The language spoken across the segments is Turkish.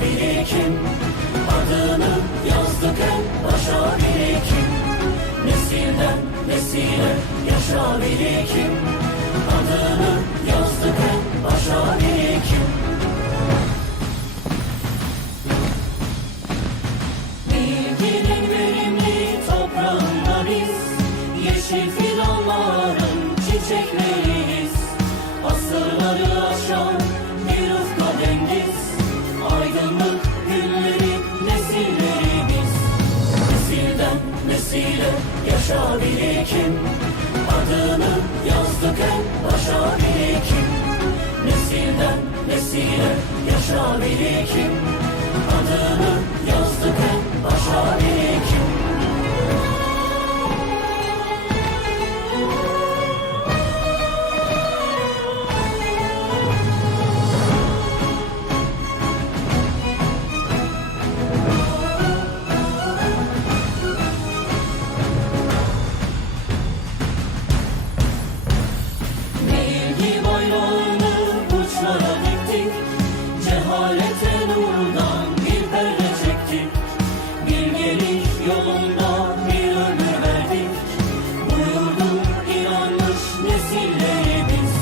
birikim Adını yazdık en başa birikim. Nesilden nesile yaşa birikim Adını yazdık en başa birikim. Bilginin verimli toprağında biz Yeşil fidanların çiçekleriyiz. Asırları aşan yazdık en başa birikim Nesilden nesile yaşa birikim Adını yazdık en başa birikim yolunda bir ömür verdik. Buyurdu inanmış nesillerimiz.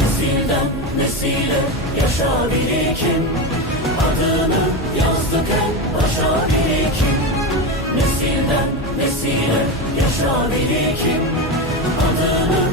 Nesilden nesile yaşa birikim Adını yazdık en başa Nesilden nesile yaşa Adını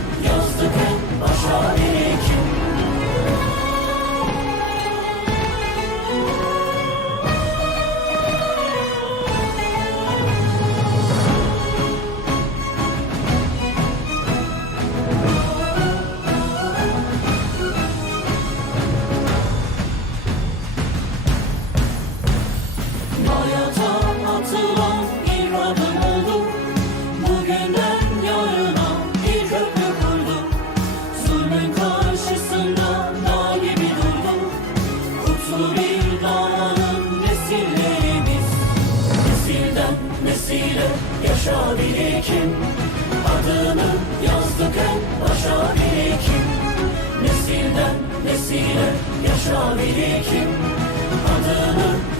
Nesilden nesile yaşa birikim. Adını yazdık en başa birikim. Nesilden nesile yaşa birikim. Adını